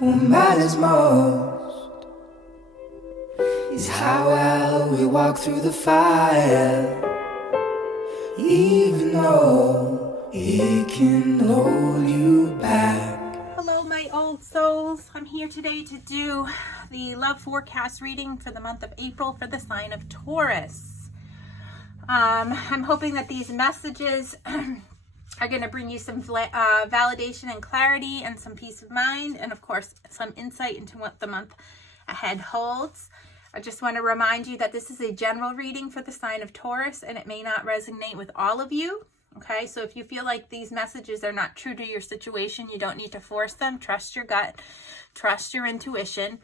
What matters most is how well we walk through the fire, even though it can hold you back. Hello, my old souls. I'm here today to do the love forecast reading for the month of April for the sign of Taurus. I'm hoping that these messages are going to bring you some validation and clarity and some peace of mind, and of course some insight into what the month ahead holds. I just want to remind you that this is a general reading for the sign of Taurus, and it may not resonate with all of you. Okay, so if you feel like these messages are not true to your situation, you don't need to force them. Trust your gut, trust your intuition.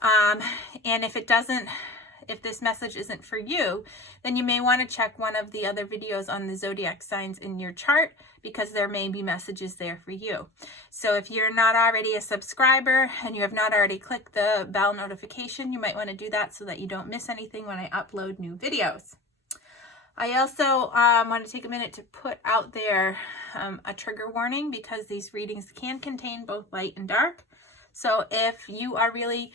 And if this message isn't for you, then you may want to check one of the other videos on the zodiac signs in your chart, because there may be messages there for you. So if you're not already a subscriber and you have not already clicked the bell notification, you might want to do that so that you don't miss anything when I upload new videos. I also want to take a minute to put out there a trigger warning, because these readings can contain both light and dark. So if you are really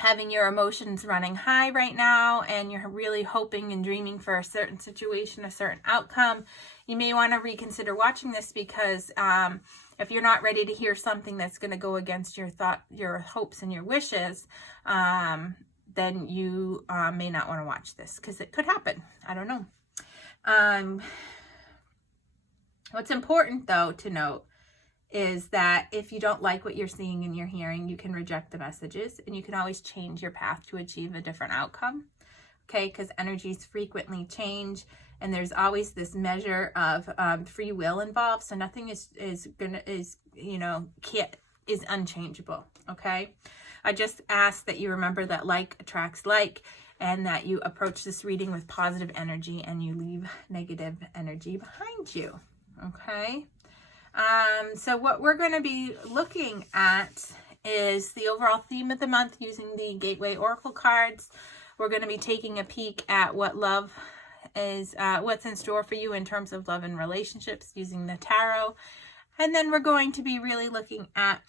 having your emotions running high right now, and you're really hoping and dreaming for a certain situation, a certain outcome, you may want to reconsider watching this, because if you're not ready to hear something that's going to go against your hopes and your wishes, then you may not want to watch this, because it could happen. I don't know. What's important, though, to note is that if you don't like what you're seeing and you're hearing, you can reject the messages, and you can always change your path to achieve a different outcome. Okay, because energies frequently change, and there's always this measure of free will involved. So nothing is unchangeable. Okay. I just ask that you remember that like attracts like, and that you approach this reading with positive energy and you leave negative energy behind you. Okay. So what we're going to be looking at is the overall theme of the month using the Gateway Oracle cards. We're going to be taking a peek at what love is, what's in store for you in terms of love and relationships using the tarot. And then we're going to be really looking at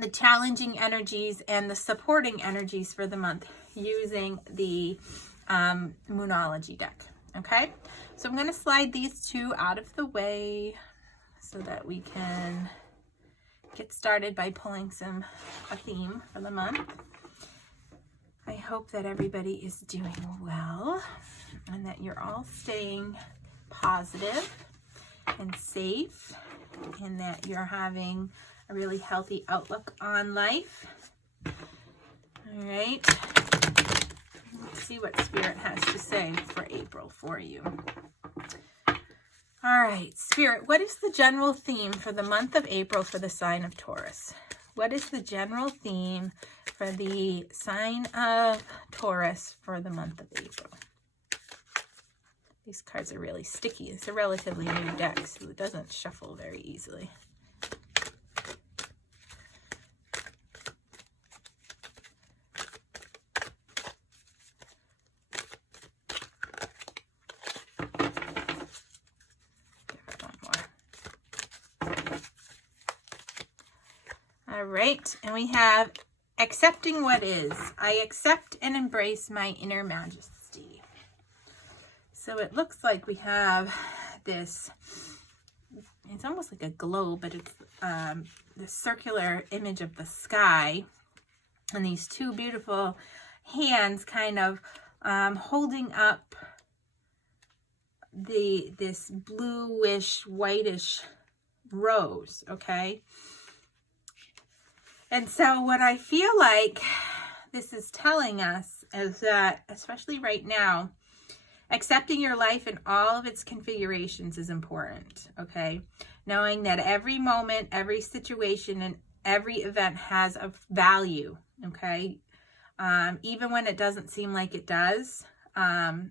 the challenging energies and the supporting energies for the month using the Moonology deck. Okay, so I'm going to slide these two out of the way so that we can get started by pulling a theme for the month. I hope that everybody is doing well, and that you're all staying positive and safe, and that you're having a really healthy outlook on life. All right. Let's see what Spirit has to say for April for you. All right, Spirit, what is the general theme for the month of April for the sign of Taurus? What is the general theme for the sign of Taurus for the month of April? These cards are really sticky. It's a relatively new deck, so it doesn't shuffle very easily. All right, and we have accepting what is. I accept and embrace my inner majesty. So it looks like we have this, it's almost like a globe, but it's the circular image of the sky, and these two beautiful hands kind of holding up this bluish, whitish rose, okay? And so what I feel like this is telling us is that, especially right now, accepting your life in all of its configurations is important, okay? Knowing that every moment, every situation, and every event has a value, okay? Even when it doesn't seem like it does,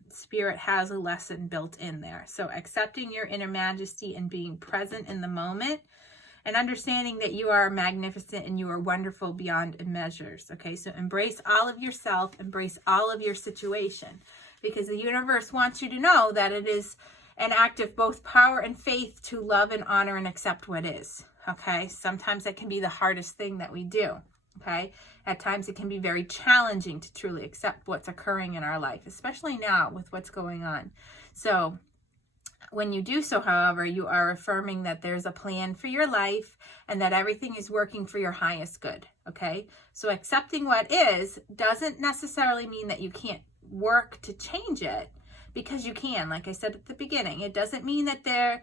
Spirit has a lesson built in there. So accepting your inner majesty and being present in the moment, and understanding that you are magnificent and you are wonderful beyond measures. Okay, so embrace all of yourself, embrace all of your situation, because the universe wants you to know that it is an act of both power and faith to love and honor and accept what is. Okay, sometimes that can be the hardest thing that we do. Okay, at times it can be very challenging to truly accept what's occurring in our life, especially now with what's going on. So when you do so, however, you are affirming that there's a plan for your life and that everything is working for your highest good. Okay, so accepting what is doesn't necessarily mean that you can't work to change it, because you can. Like I said at the beginning, it doesn't mean that the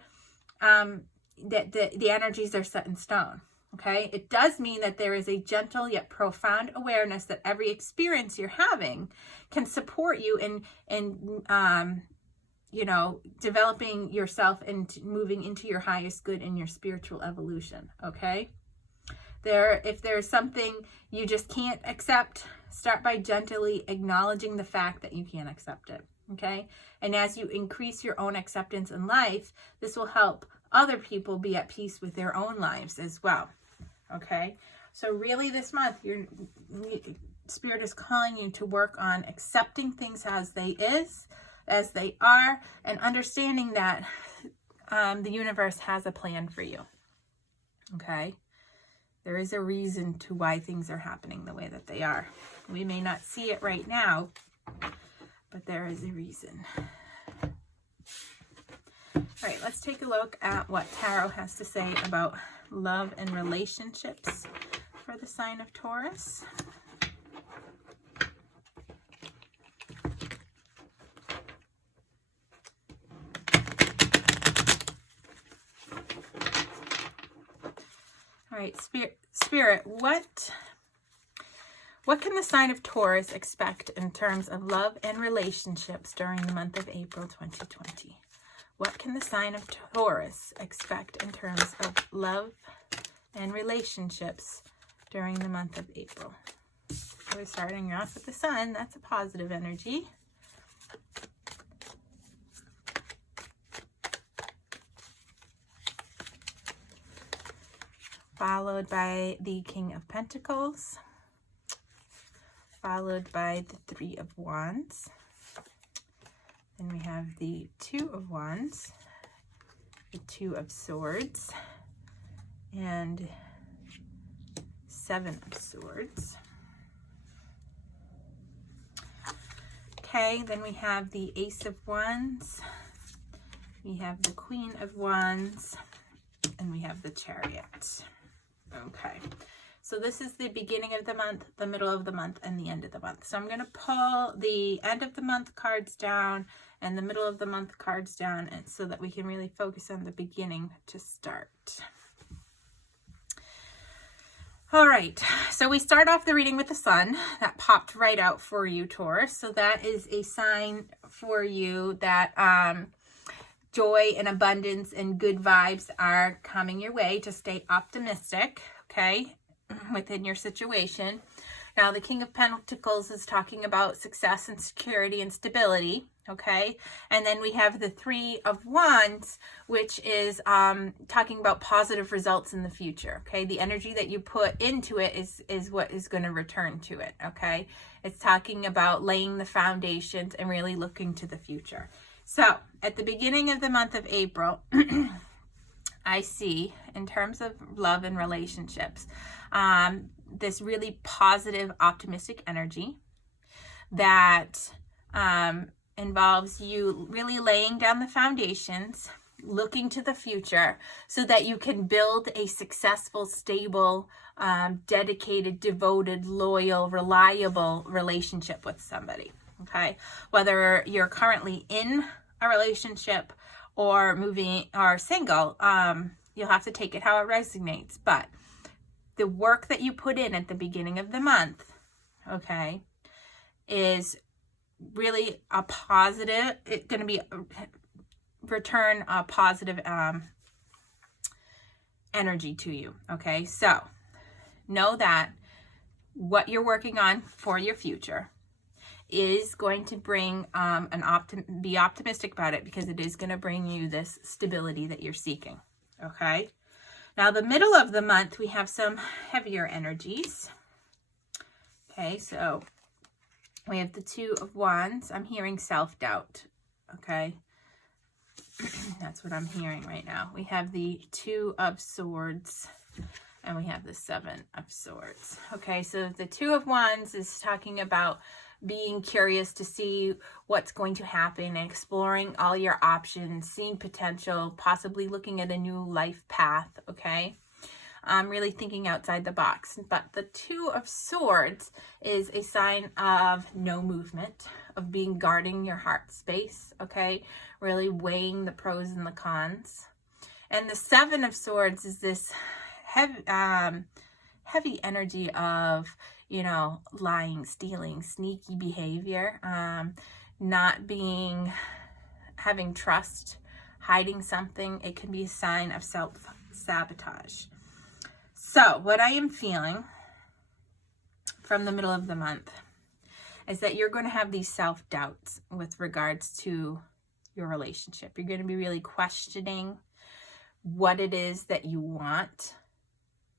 energies are set in stone. Okay, it does mean that there is a gentle yet profound awareness that every experience you're having can support you in developing yourself and moving into your highest good in your spiritual evolution. Okay, if there's something you just can't accept, start by gently acknowledging the fact that you can't accept it. Okay, and as you increase your own acceptance in life, this will help other people be at peace with their own lives as well. Okay, so really this month, your Spirit is calling you to work on accepting things as they are, and understanding that the universe has a plan for you. Okay, there is a reason to why things are happening the way that they are. We may not see it right now, but there is a reason. All right, let's take a look at what Tarot has to say about love and relationships for the sign of Taurus. All right, Spirit, what can the sign of Taurus expect in terms of love and relationships during the month of April 2020? What can the sign of Taurus expect in terms of love and relationships during the month of April? We're starting off with the sun. That's a positive energy. Followed by the King of Pentacles. Followed by the Three of Wands. Then we have the Two of Wands, the Two of Swords, and Seven of Swords. Okay, then we have the Ace of Wands, we have the Queen of Wands, and we have the Chariot. Okay, so this is the beginning of the month, the middle of the month, and the end of the month. So I'm going to pull the end of the month cards down and the middle of the month cards down, and so that we can really focus on the beginning to start. All right, so we start off the reading with the sun. That popped right out for you, Taurus. So that is a sign for you that joy and abundance and good vibes are coming your way. To stay optimistic, okay, within your situation. Now, the King of Pentacles is talking about success and security and stability, okay? And then we have the Three of Wands, which is talking about positive results in the future, okay? The energy that you put into it is what is going to return to it, okay? It's talking about laying the foundations and really looking to the future. So, at the beginning of the month of April, I see, in terms of love and relationships, this really positive, optimistic energy that involves you really laying down the foundations, looking to the future, so that you can build a successful, stable, dedicated, devoted, loyal, reliable relationship with somebody. Okay, whether you're currently in a relationship or moving or single, you'll have to take it how it resonates. But the work that you put in at the beginning of the month, okay, is really a positive. It's going to be return a positive energy to you. Okay, so know that what you're working on for your future is going to bring be optimistic about it, because it is going to bring you this stability that you're seeking. Okay, now the middle of the month, we have some heavier energies. Okay, so we have the Two of Wands. I'm hearing self-doubt. Okay, That's what I'm hearing right now. We have the Two of Swords and we have the Seven of Swords. Okay, so the Two of Wands is talking about being curious to see what's going to happen, exploring all your options, seeing potential, possibly looking at a new life path, okay? Really thinking outside the box. But the Two of Swords is a sign of no movement, of being guarding your heart space, okay? Really weighing the pros and the cons. And the Seven of Swords is this heavy energy of, you know, lying, stealing, sneaky behavior, having trust, hiding something. It can be a sign of self-sabotage. So what I am feeling from the middle of the month is that you're going to have these self-doubts with regards to your relationship. You're going to be really questioning what it is that you want.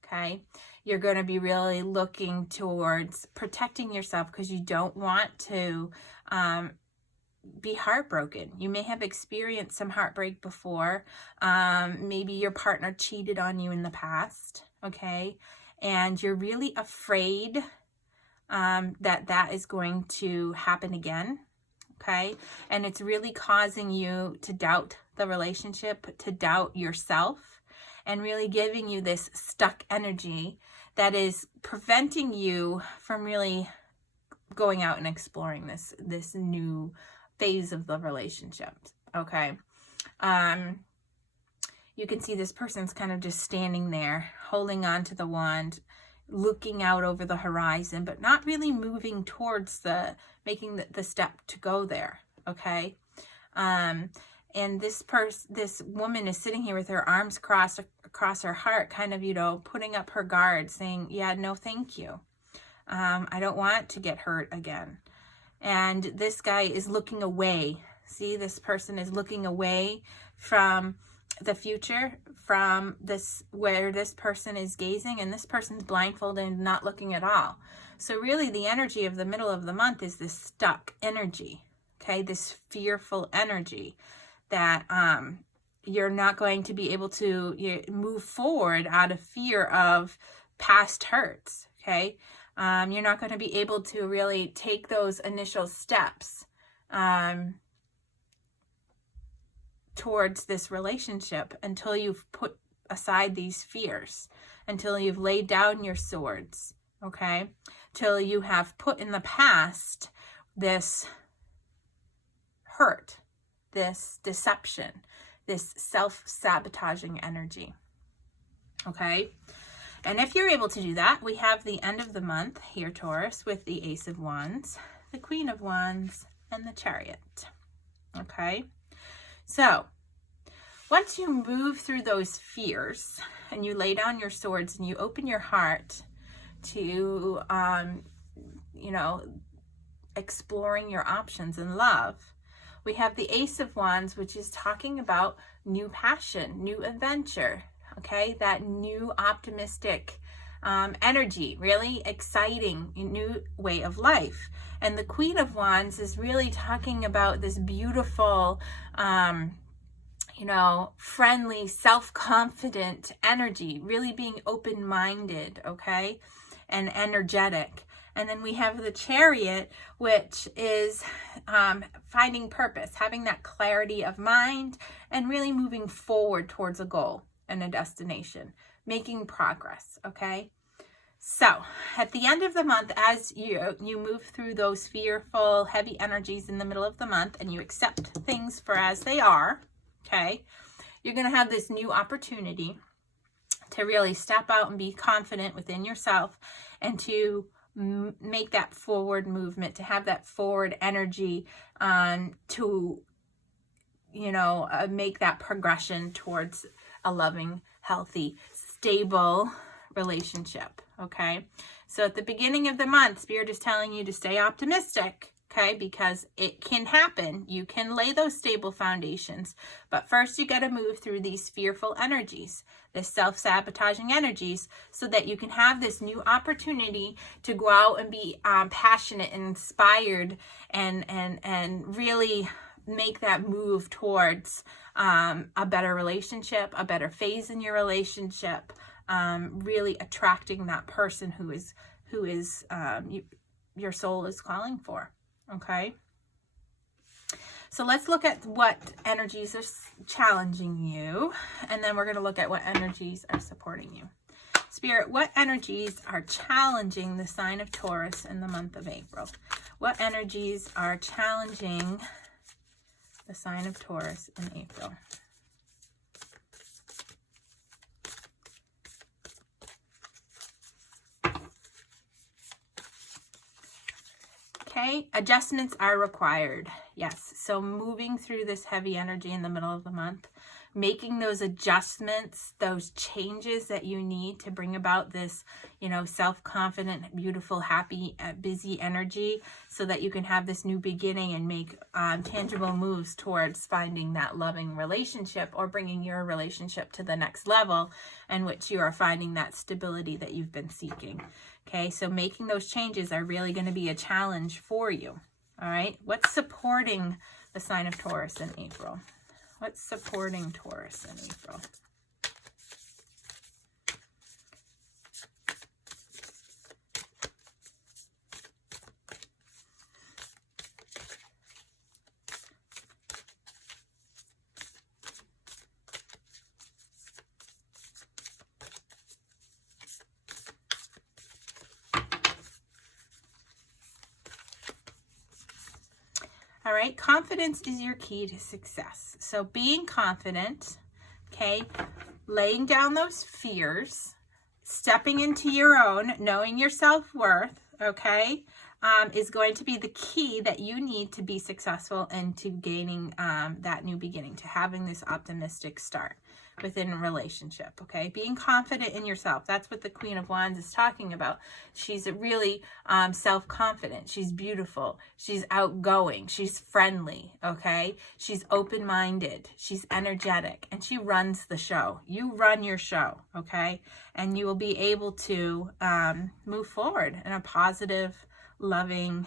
Okay, you're going to be really looking towards protecting yourself because you don't want to be heartbroken. You may have experienced some heartbreak before. Maybe your partner cheated on you in the past. Okay, and you're really afraid that is going to happen again. Okay, and it's really causing you to doubt the relationship, to doubt yourself, and really giving you this stuck energy that is preventing you from really going out and exploring this new phase of the relationship. Okay. You can see this person's kind of just standing there, holding on to the wand, looking out over the horizon, but not really moving towards making the step to go there. Okay. And this woman is sitting here with her arms crossed across her heart, kind of, you know, putting up her guard, saying, yeah, no, thank you. I don't want to get hurt again. And this guy is looking away. See, this person is looking away from the future, from where this person is gazing, and this person's blindfolded and not looking at all. So really the energy of the middle of the month is this stuck energy. Okay, this fearful energy that you're not going to be able to move forward out of fear of past hurts, okay? You're not going to be able to really take those initial steps towards this relationship until you've put aside these fears, until you've laid down your swords, okay? Till you have put in the past this hurt, this deception, this self-sabotaging energy. Okay? And if you're able to do that, we have the end of the month here, Taurus, with the Ace of Wands, the Queen of Wands, and the Chariot. Okay? So, once you move through those fears and you lay down your swords and you open your heart to, exploring your options in love, we have the Ace of Wands, which is talking about new passion, new adventure, okay? That new optimistic energy, really exciting new way of life. And the Queen of Wands is really talking about this beautiful, friendly, self-confident energy, really being open-minded, okay? And energetic. And then we have the Chariot, which is finding purpose, having that clarity of mind, and really moving forward towards a goal and a destination, making progress, okay? So at the end of the month, as you move through those fearful, heavy energies in the middle of the month, and you accept things for as they are, okay, you're going to have this new opportunity to really step out and be confident within yourself and to make that forward movement, to have that forward energy to make that progression towards a loving, healthy, stable relationship. Okay, so at the beginning of the month, Spirit is telling you to stay optimistic, okay, because it can happen. You can lay those stable foundations, but first you got to move through these fearful energies, the self-sabotaging energies, so that you can have this new opportunity to go out and be passionate and inspired and really make that move towards a better relationship, a better phase in your relationship, really attracting that person who is your soul is calling for. Okay. So let's look at what energies are challenging you, and then we're going to look at what energies are supporting you. Spirit, what energies are challenging the sign of Taurus in the month of April? What energies are challenging the sign of Taurus in April? Okay, adjustments are required. Yes, so moving through this heavy energy in the middle of the month, making those adjustments, those changes that you need to bring about this, self-confident, beautiful, happy, busy energy, so that you can have this new beginning and make tangible moves towards finding that loving relationship, or bringing your relationship to the next level in which you are finding that stability that you've been seeking. Okay, so making those changes are really going to be a challenge for you. All right, what's supporting the sign of Taurus in April? What's supporting Taurus in April? All right, confidence is your key to success. So being confident, okay, laying down those fears, stepping into your own, knowing your self-worth, okay, is going to be the key that you need to be successful into gaining that new beginning, to having this optimistic start within a relationship, okay? Being confident in yourself. That's what the Queen of Wands is talking about. She's really self-confident. She's beautiful. She's outgoing. She's friendly, okay? She's open-minded. She's energetic, and she runs the show. You run your show, okay? And you will be able to move forward in a positive, loving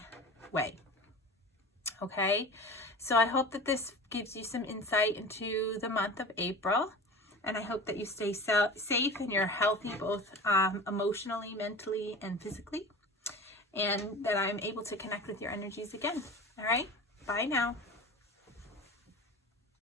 way, okay? So I hope that this gives you some insight into the month of April. And I hope that you stay safe and you're healthy, both emotionally, mentally, and physically. And that I'm able to connect with your energies again. All right? Bye now.